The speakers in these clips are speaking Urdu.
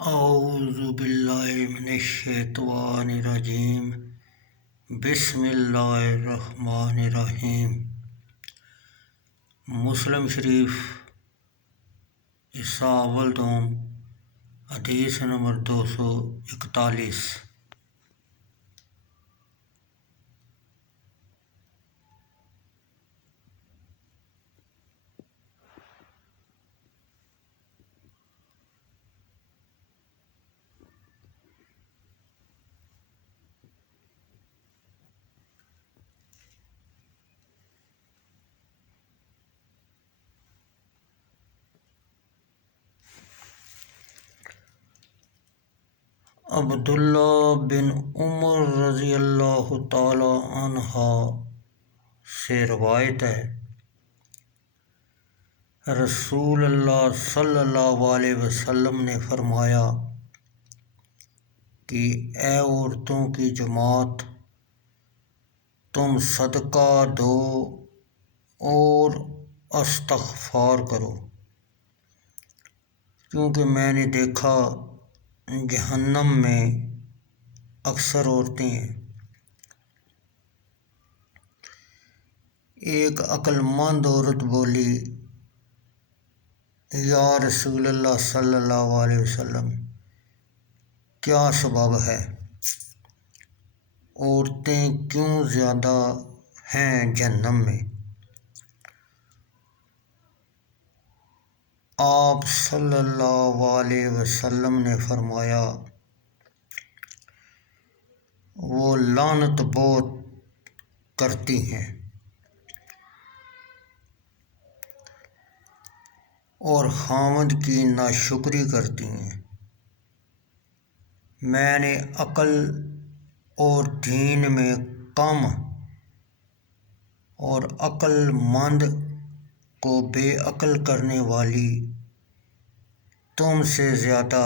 اعوذ باللہ من الشیطان الرجیم بسم اللہ الرحمن الرحیم۔ مسلم شریف حصہ اول دوم حدیث نمبر 241۔ عبداللہ بن عمر رضی اللہ تعالی عنہ سے روایت ہے، رسول اللہ صلی اللہ علیہ وسلم نے فرمایا کہ اے عورتوں کی جماعت، تم صدقہ دو اور استغفار کرو، کیونکہ میں نے دیکھا جہنم میں اکثر عورتیں ہیں۔ ایک عقل مند عورت بولی، یا رسول اللہ صلی اللہ علیہ وسلم، کیا سبب ہے؟ عورتیں کیوں زیادہ ہیں جہنم میں؟ آپ صلی اللہ علیہ وسلم نے فرمایا، وہ لعنت بہت کرتی ہیں اور خامد کی ناشکری کرتی ہیں۔ میں نے عقل اور دین میں کم اور عقل مند کو بے عقل کرنے والی تم سے زیادہ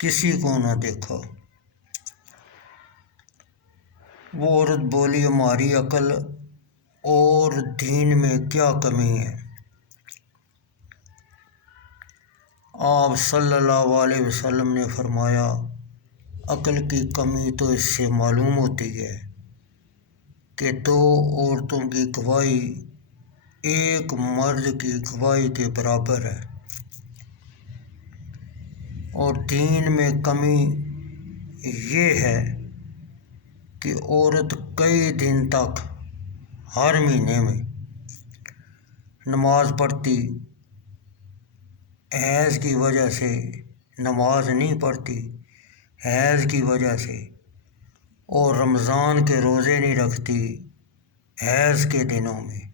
کسی کو نہ دیکھا۔ وہ عورت بولی، ہماری عقل اور دین میں کیا کمی ہے؟ آپ صلی اللہ علیہ وسلم نے فرمایا، عقل کی کمی تو اس سے معلوم ہوتی ہے کہ دو عورتوں کی گواہی ایک مرد کی گواہی کے برابر ہے، اور دین میں کمی یہ ہے کہ عورت کئی دن تک ہر مہینے میں نماز پڑھتی، حیض کی وجہ سے نماز نہیں پڑھتی، حیض کی وجہ سے، اور رمضان کے روزے نہیں رکھتی حیض کے دنوں میں۔